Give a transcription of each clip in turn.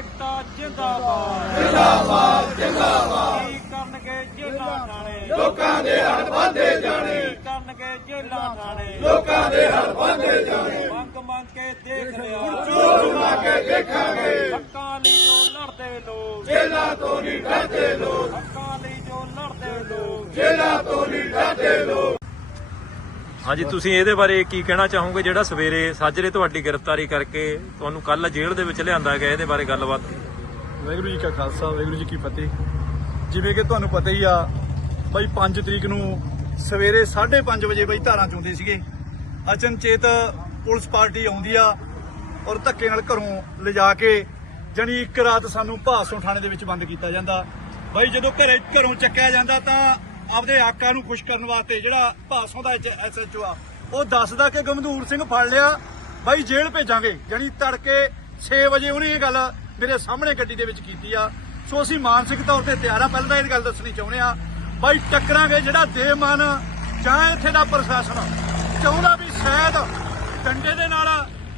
ਏਕਤਾ ਜਿੰਦਾਬਾਦ। ਜਿੰਦਾਬਾਦ ਜਿੰਦਾਬਾਦ ਕੀ ਕਰਨਗੇ ਜੇਲਾ ਥਾਣੇ? ਲੋਕਾਂ ਦੇ ਹੱਥ ਬੰਦੇ ਜਾਣੇ। ਕੀ ਕਰਨਗੇ ਜੇਲਾ ਥਾਣੇ? ਲੋਕਾਂ ਦੇ ਹੱਥ ਬੰਦੇ ਜਾਣੇ। ਮੰਗ ਮੰਗ ਕੇ ਦੇਖ ਰਿਹਾ ਚੋਰ ਮੰਗ ਕੇ ਦੇਖਾਂਗੇ। ਹੱਕਾਂ ਲਈ ਜੋ ਲੜਦੇ ਲੋਕ। ਜੇਲਾ ਤੋਂ ਨਹੀਂ ਡਰਦੇ ਲੋਕ। ਹੱਕਾਂ ਲਈ ਜੋ ਲੜਦੇ ਲੋਕ। ਜੇਲਾ ਤੋਂ ਨਹੀਂ ਡਰਦੇ ਲੋਕ। ਹਾਂਜੀ, ਤੁਸੀਂ ਇਹਦੇ ਬਾਰੇ ਕੀ ਕਹਿਣਾ ਚਾਹੋਗੇ? ਜਿਹੜਾ ਸਵੇਰੇ ਸਾਜਰੇ ਤੁਹਾਡੀ ਗ੍ਰਿਫਤਾਰੀ ਕਰਕੇ ਤੁਹਾਨੂੰ ਕੱਲ ਜੇਲ੍ਹ ਦੇ ਵਿੱਚ ਲਿਆਂਦਾ ਗਿਆ, ਇਹਦੇ ਬਾਰੇ ਗੱਲਬਾਤ। ਵਾਹਿਗੁਰੂ ਜੀ ਕਾ ਖਾਲਸਾ, ਵਾਹਿਗੁਰੂ ਜੀ ਕੀ ਫਤਿਹ। ਜਿਵੇਂ ਕਿ ਤੁਹਾਨੂੰ ਪਤਾ ਹੀ ਆ, ਬਾਈ 5 ਤਰੀਕ ਨੂੰ ਸਵੇਰੇ 5:30 ਵਜੇ ਬਾਈ ਧਾਰਾਂ ਚੋਂਦੇ ਸੀਗੇ। ਅਚਨਚੇਤ ਪੁਲਿਸ ਪਾਰਟੀ ਆਉਂਦੀ ਆ ਔਰ ਧੱਕੇ ਨਾਲ ਘਰੋਂ ਲਿਜਾ ਕੇ, ਜਣੀ ਇੱਕ ਰਾਤ ਸਾਨੂੰ ਭਾਸੋਂ ਥਾਣੇ ਦੇ ਵਿੱਚ ਬੰਦ ਕੀਤਾ ਜਾਂਦਾ। ਬਾਈ ਜਦੋਂ ਘਰੇ ਘਰੋਂ ਚੱਕਿਆ ਜਾਂਦਾ ਤਾਂ ਆਪਦੇ ਆਕਾ ਨੂੰ ਖੁਸ਼ ਕਰਨ ਵਾਸਤੇ ਜਿਹੜਾ ਭਾਸੋਂ ਦਾ ਐਸਐਚਓ ਆ, ਉਹ ਦੱਸਦਾ ਕਿ ਗਮਦੂਰ ਸਿੰਘ ਫੜ ਲਿਆ, ਬਾਈ ਜੇਲ੍ਹ ਭੇਜਾਂਗੇ। ਜਣੀ ਤੜਕੇ 6 ਵਜੇ ਉਹਨੇ ਇਹ ਗੱਲ ਮੇਰੇ ਸਾਹਮਣੇ ਗੱਡੀ ਦੇ ਵਿੱਚ ਕੀਤੀ ਆ। ਸੋ ਅਸੀਂ ਮਾਨਸਿਕ ਤੌਰ ਤੇ ਤਿਆਰ ਆ, ਪਹਿਲਾਂ ਤਾਂ ਇਹ ਗੱਲ ਦੱਸਣੀ ਚਾਹੁੰਦੇ ਆ, ਬਾਈ ਟੱਕਰਾਂਗੇ ਜਿਹੜਾ ਦੇਮਨ ਜਾਂ ਇੱਥੇ ਦਾ ਪ੍ਰਸ਼ਾਸਨ। ਚਾਹੁੰਦਾ ਵੀ ਸ਼ਾਇਦ ਡੰਡੇ ਦੇ ਨਾਲ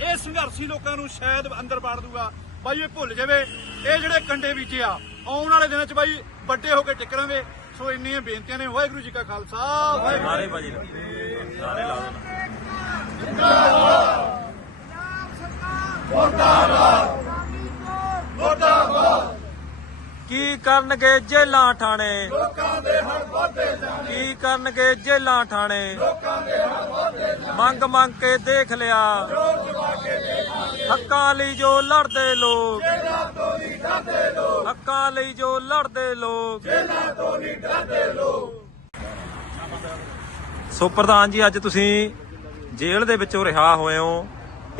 ਇਹ ਸੰਘਰਸ਼ੀ ਲੋਕਾਂ ਨੂੰ ਸ਼ਾਇਦ ਅੰਦਰ ਬਾੜ ਦੂਗਾ। ਬਾਈ ਇਹ ਭੁੱਲ ਜਾਵੇ, ਇਹ ਜਿਹੜੇ ਕੰਡੇ ਬੀਜੇ ਆ, ਆਉਣ ਵਾਲੇ ਦਿਨਾਂ 'ਚ ਬਾਈ ਵੱਡੇ ਹੋ ਕੇ ਟਿਕਰਾਂਗੇ। ਸੋ ਇੰਨੀਆਂ ਬੇਨਤੀਆਂ ਨੇ। ਵਾਹਿਗੁਰੂ ਜੀ ਕਾ ਖਾਲਸਾ ਵਾਹਿਗੁਰੂ ਸਾਰੇ ਭਾਜੀ ਸਾਰੇ ਲਾ ਦੇਣਾ ਕੀ ਕਰਨਗੇ ਜੇਲਾਂ ਥਾਣੇ ਲੋਕਾਂ ਦੇ ਹੱਥ ਬੰਦੇ ਜਾਣੇ ਕੀ ਕਰਨਗੇ ਜੇਲਾਂ ਥਾਣੇ ਲੋਕਾਂ ਦੇ ਹੱਥ ਬੰਦੇ ਜਾਣੇ ਮੰਗ ਮੰਗ ਕੇ ਦੇਖ ਲਿਆ। ਹੱਕਾਂ ਲਈ ਜੋ ਲੜਦੇ ਲੋਕ। ਜੇਲਾਂ ਤੋਂ ਨਹੀਂ ਡਰਦੇ ਲੋਕ ਹੱਕਾਂ ਲਈ ਜੋ ਲੜਦੇ ਲੋਕ। ਜੇਲਾਂ ਤੋਂ ਨਹੀਂ ਡਰਦੇ ਲੋਕ ਸੋ ਪ੍ਰਧਾਨ ਜੀ ਅੱਜ ਤੁਸੀਂ ਜੇਲ੍ਹ ਦੇ ਵਿੱਚੋਂ ਰਿਹਾ ਹੋਏ ਹੋ।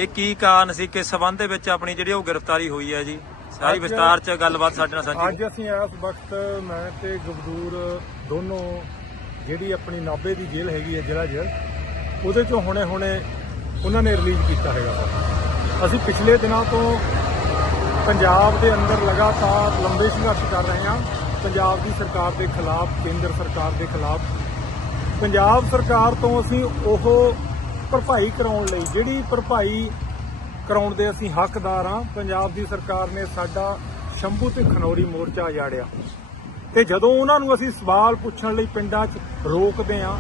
ਇਹ ਕੀ ਕਾਰਨ ਸੀ? ਕਿਸ ਸਬੰਧ ਦੇ ਵਿੱਚ ਆਪਣੀ ਜਿਹੜੀ ਉਹ ਗ੍ਰਿਫਤਾਰੀ ਹੋਈ ਹੈ ਜੀ? ਸਾਰੀ ਵਿਸਤਾਰ ਚ ਗੱਲਬਾਤ ਸਾਡੇ ਨਾਲ ਸਾਂਝੀ ਅੱਜ ਅਸੀਂ ਇਸ ਵਕਤ ਮੈਂ ਤੇ ਗਬਦੂਰ ਦੋਨੋਂ ਜਿਹੜੀ ਆਪਣੀ ਨਾਭੇ ਦੀ ਜੇਲ੍ਹ ਹੈਗੀ ਹੈ ਜ਼ਿਲ੍ਹਾ ਜੇਲ੍ਹ ਉਹਦੇ ਚੋਂ ਹੁਣੇ ਹੁਣੇ ਉਹਨਾਂ ਨੇ ਰਿਲੀਜ਼ ਕੀਤਾ ਹੈਗਾ। ਅਸੀਂ ਪਿਛਲੇ ਦਿਨਾਂ ਤੋਂ ਪੰਜਾਬ ਦੇ ਅੰਦਰ ਲਗਾਤਾਰ ਲੰਬੇ ਸੰਘਰਸ਼ ਕਰ ਰਹੇ ਹਾਂ। ਪੰਜਾਬ ਦੀ ਸਰਕਾਰ ਦੇ ਖਿਲਾਫ, ਕੇਂਦਰ ਸਰਕਾਰ ਦੇ ਖਿਲਾਫ। ਪੰਜਾਬ ਸਰਕਾਰ ਤੋਂ ਅਸੀਂ ਉਹ ਭਰਪਾਈ ਕਰਾਉਣ ਲਈ, ਜਿਹੜੀ ਭਰਪਾਈ ਕਰਾਉਣ ਦੇ ਅਸੀਂ ਹੱਕਦਾਰ ਹਾਂ, ਪੰਜਾਬ ਦੀ ਸਰਕਾਰ ਨੇ ਸਾਡਾ ਸ਼ੰਭੂ ਤੇ ਖਨੌਰੀ ਮੋਰਚਾ ਉਜਾੜਿਆ। ਤੇ ਜਦੋਂ ਉਹਨਾਂ ਨੂੰ ਅਸੀਂ ਸਵਾਲ ਪੁੱਛਣ ਲਈ ਪਿੰਡਾਂ 'ਚ ਰੋਕਦੇ ਆ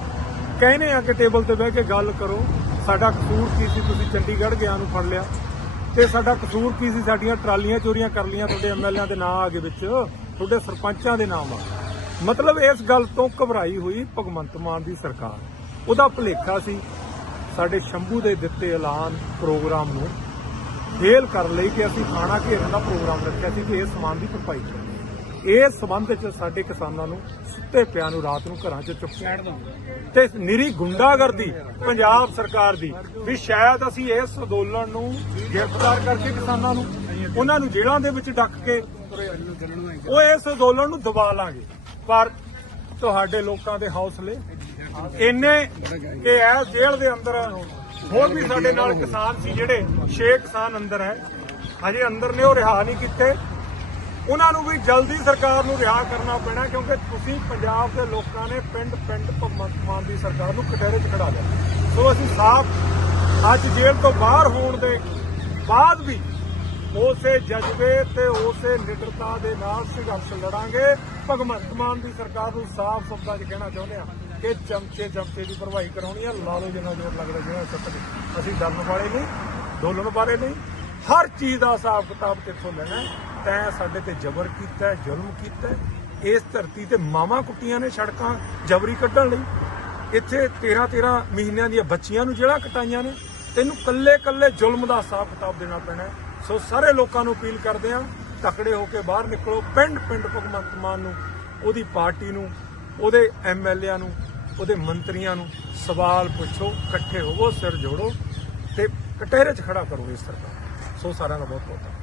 ਕਹਿੰਦੇ ਆ ਕਿ ਟੇਬਲ ਤੇ ਬਹਿ ਕੇ ਗੱਲ ਕਰੋ। ਸਾਡਾ ਕਸੂਰ ਕੀ ਸੀ? ਤੁਸੀਂ ਚੰਡੀਗੜ੍ਹ ਗਿਆ ਨੂੰ ਫੜ ਲਿਆ। ਤੇ ਸਾਡਾ ਕਸੂਰ ਕੀ ਸੀ? ਸਾਡੀਆਂ ਟਰਾਲੀਆਂ ਚੋਰੀਆਂ ਕਰ ਲੀਆਂ ਤੁਹਾਡੇ ਐਮਐਲਏਆਂ ਦੇ ਨਾਂ ਆ ਗਏ ਵਿੱਚ। ਤੁਹਾਡੇ ਸਰਪੰਚਾਂ ਦੇ ਨਾਮ ਆ ਮਤਲਬ ਇਸ ਗੱਲ ਤੋਂ ਘਬਰਾਈ ਹੋਈ ਭਗਵੰਤ ਮਾਨ ਦੀ ਸਰਕਾਰ। ਉਹਦਾ ਭੁਲੇਖਾ ਸੀ। ਸਾਡੇ ਸ਼ੰਭੂ ਦੇ ਦਿੱਤੇ ਐਲਾਨ ਪ੍ਰੋਗਰਾਮ ਨੂੰ ਫੇਲ ਕਰਨ ਲਈ ਕਿ ਅਸੀਂ ਖਾਣਾ ਘੇਰਨ ਦਾ ਪ੍ਰੋਗਰਾਮ ਰੱਖਿਆ ਸੀ ਕਿ ਇਹ ਸਮਾਨ ਦੀ ਭਰਪਾਈ ਕਰਾਂਗੇ। ਇਸ ਸੰਬੰਧ ਵਿੱਚ ਸਾਡੇ ਕਿਸਾਨਾਂ ਨੂੰ ਸੁੱਤੇ ਪਿਆਂ ਨੂੰ ਰਾਤ ਨੂੰ ਘਰਾਂ 'ਚ ਚੁੱਪ ਤੇ ਨਿਰੀ ਗੁੰਡਾਗਰਦੀ ਪੰਜਾਬ ਸਰਕਾਰ ਦੀ ਵੀ ਸ਼ਾਇਦ ਅਸੀਂ ਇਸ ਅੰਦੋਲਨ ਨੂੰ ਗ੍ਰਿਫਤਾਰ ਕਰਕੇ ਕਿਸਾਨਾਂ ਨੂੰ ਉਹਨਾਂ ਨੂੰ ਜੇਲ੍ਹਾਂ ਦੇ ਵਿੱਚ ਡੱਕ ਕੇ ਉਹ ਇਸ ਅੰਦੋਲਨ ਨੂੰ ਦਬਾ ਲਾਂਗੇ। ਪਰ ਤੁਹਾਡੇ ਲੋਕਾਂ ਦੇ ਹੌਸਲੇ ਇੰਨੇ ਕਿ ਇਹ ਜੇਲ੍ਹ ਦੇ ਅੰਦਰ ਹੋਰ ਵੀ ਸਾਡੇ ਨਾਲ ਕਿਸਾਨ ਸੀ ਜਿਹੜੇ 6 ਕਿਸਾਨ ਅੰਦਰ ਹੈ। ਹਜੇ ਅੰਦਰ ਨੇ ਉਹ ਰਿਹਾ ਨਹੀਂ ਕੀਤੇ ਉਹਨਾਂ ਨੂੰ ਵੀ ਜਲਦੀ ਸਰਕਾਰ ਨੂੰ ਰਿਹਾ ਕਰਨਾ ਪੈਣਾ, ਕਿਉਂਕਿ ਤੁਸੀਂ ਪੰਜਾਬ ਦੇ ਲੋਕਾਂ ਨੇ ਪਿੰਡ ਪਿੰਡ ਭਗਵੰਤ ਮਾਨ ਦੀ ਸਰਕਾਰ ਨੂੰ ਕਟਹਿਰੇ 'ਚ ਖੜਾ ਲਿਆ। ਸੋ ਅਸੀਂ ਸਾਫ਼ ਅੱਜ ਜੇਲ੍ਹ ਤੋਂ ਬਾਹਰ ਹੋਣ ਦੇ ਬਾਅਦ ਵੀ ਉਸੇ ਜਜ਼ਬੇ ਤੇ ਉਸੇ ਨਿਡਰਤਾ ਦੇ ਨਾਲ ਸੰਘਰਸ਼ ਲੜਾਂਗੇ। ਭਗਵੰਤ ਮਾਨ ਦੀ ਸਰਕਾਰ ਨੂੰ ਸਾਫ਼ ਸ਼ਬਦਾਂ 'ਚ ਕਹਿਣਾ ਚਾਹੁੰਦੇ ਆ ਕਿ ਚਮਚੇ ਚਮਚੇ ਦੀ ਭਰਵਾਈ ਕਰਾਉਣੀ ਆ। ਲਾ ਲਓ ਜਿੰਨਾ ਜ਼ੋਰ ਲੱਗਦਾ ਜਿਹੜਾ ਸੱਤ ਅਸੀਂ ਡਰਨ ਵਾਲੇ ਨਹੀਂ, ਡੋਲਣ ਵਾਲੇ ਨਹੀਂ। ਹਰ ਚੀਜ਼ ਦਾ ਹਿਸਾਬ ਕਿਤਾਬ ਕਿੱਥੋਂ ਲੈਣਾ ਹੈ। ਸਾਡੇ ਤੇ ਜ਼ਬਰ ਕੀਤਾ ਜ਼ੁਲਮ ਕੀਤਾ ਇਸ ਧਰਤੀ ਤੇ ਮਾਵਾਂ ਕੁੱਟੀਆਂ ਨੇ ਸੜਕਾਂ ਜਬਰੀ ਕੱਢਣ ਲਈ। ਇੱਥੇ 13 13 ਮਹੀਨਿਆਂ ਦੀਆਂ ਬੱਚੀਆਂ ਨੂੰ ਜਿਹੜਾ ਕਟਾਈਆਂ ਨੇ। ਤੈਨੂੰ ਕੱਲੇ ਕੱਲੇ ਜ਼ੁਲਮ ਦਾ ਹਿਸਾਬ ਕਿਤਾਬ ਦੇਣਾ ਪੈਣਾ ਸੋ ਸਾਰੇ ਲੋਕਾਂ ਨੂੰ ਅਪੀਲ ਕਰਦੇ ਹਾਂ, ਤਕੜੇ ਹੋ ਕੇ ਬਾਹਰ ਨਿਕਲੋ। ਪਿੰਡ ਪਿੰਡ ਭਗਵੰਤ ਮਾਨ ਨੂੰ, ਉਹਦੀ ਪਾਰਟੀ ਨੂੰ, ਉਹਦੇ ਐਮਐਲਏਆਂ ਨੂੰ, ਉਹਦੇ ਮੰਤਰੀਆਂ ਨੂੰ ਸਵਾਲ ਪੁੱਛੋ, ਇਕੱਠੇ ਹੋਵੋ, ਸਿਰ ਜੋੜੋ ਤੇ ਕਟਹਿਰੇ 'ਚ ਖੜਾ ਕਰੋ ਇਸ ਸਰਕਾਰ ਸੋ ਸਾਰਿਆਂ ਦਾ ਬਹੁਤ ਬਹੁਤ ਧੰਨਵਾਦ।